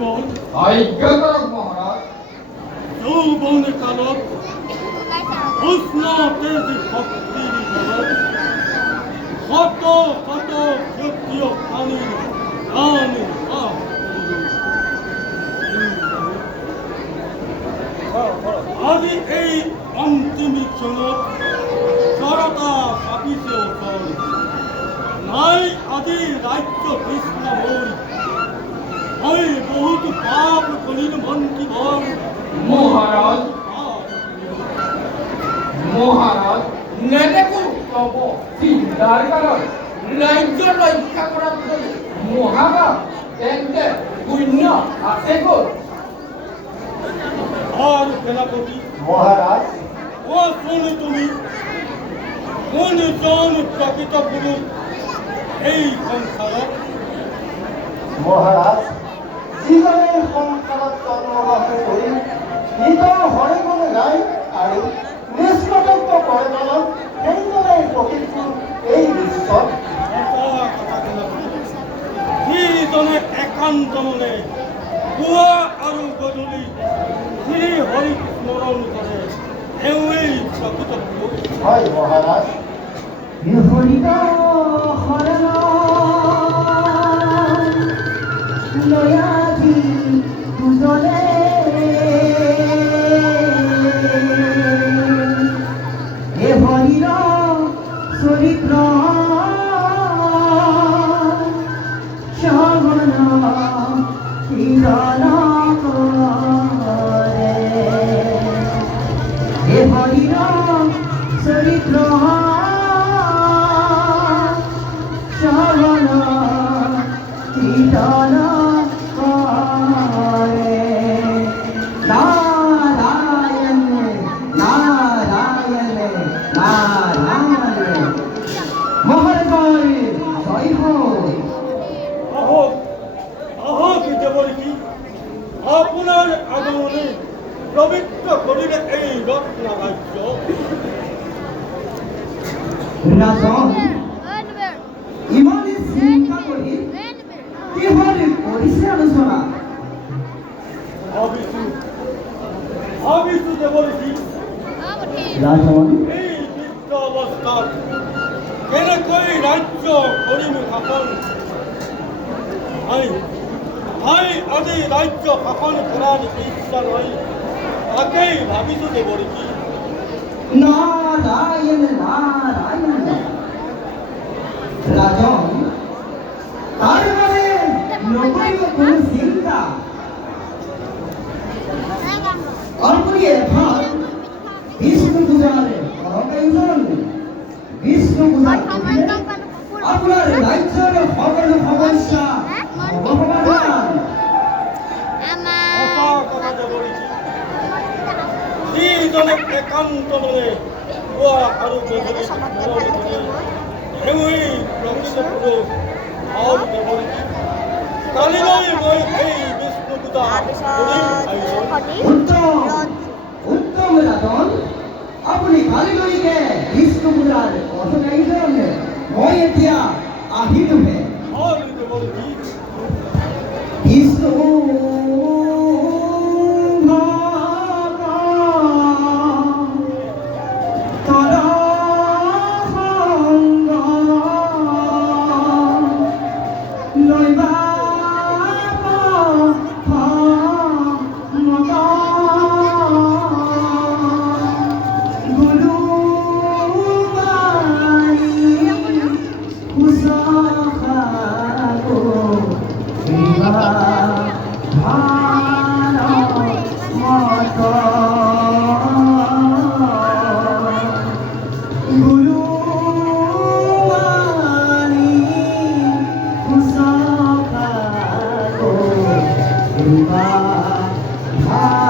জীবন আজ্ঞাকারক মহারাজ। যৌবন কালত উষ্ণ তেজি ভক্তির জগৎ শত শত ক্ষত্রিয় প্রাণীর প্রাণ আজি এই অন্তিম ক্ষণত জড়তা চাপিছে ওচৰ নাই আজি ৰাজ্য কৃষ্ণ মই বহুত পাপ কলিৰ মন্ত্ৰীবৰ মহারাজ মহারাজ নেদেখো তব চিন্তার কারণ রাজ্য রক্ষা করার জন্য মহারাজ তেন্তে পুণ্য আছে গ'ল। আর সেনাপতি মহারাজ ও শোন তুমি কোনজন প্রকৃত পুরুষ এই সংসাৰত মহাৰাজ জীবনেৰ সংসাৰত জন্মগ্ৰহণ কৰি নিজৰ হৰে গুণ গাই আৰু নিষ্কটত্ব কৰে মনত সেইজনেই প্ৰকৃত এই বিশ্বত। যিজনে একান্ত মনে পুৱা আৰু গধূলি শ্ৰী হৰিক স্মৰণ কৰে এওঁৱেই প্ৰকৃত পুৰুষ। হয় মহারাজ। হরিত হরণ লয়াধি দুজনে এ হরির চরিত্র শ্রবণ কীর্তন করে এ হরির চরিত্র শ্রবণ কীর্তন করে নারায়ণ নারায়ণ নারায়ণ মহারাজ জয় হোক। আহক আহক দেবরী আপনার আগমনে পবিত্র করিলে এই রত্ন রাজ্য। রাজন ইমানে চিন্তা কৰি কিহৰ কৰিছে আলোচনা? ভাবিছো দেবৰী ৰাজন এই বৃদ্ধ অৱস্থাত কেনেকৈ ৰাজ্য কৰিম শাসন। ভাই আজি ৰাজ্য শাসন কৰাৰ ইচ্ছা নাই তাকেই ভাবিছো দেবরী। নারায়ণ নারায়ণ রাজন তার মানে নকরিব কোনো চিন্তা অল্পই এখন বিষ্ণু পূজার পরমায়ুজন বিষ্ণু পূজা করিলে আপনার রাজ্যের সকল সমস্যা সমাধান। যিজনে একান্ত মনে পুৱা আৰু গধূলি স্মৰণ কৰে এওঁৱেই প্ৰকৃত পুৰুষ। আৰু দেৱৰী কালিলৈ মই এই বিষ্ণু পূজা কৰিম আয়োজন। উত্তম উত্তম ৰাজন আপুনি কালিলৈকে বিষ্ণু পূজাৰ অৰ্থকায়ীজন মই এতিয়া আহিলোহে। আৰু দেৱৰী বিষ্ণু Ah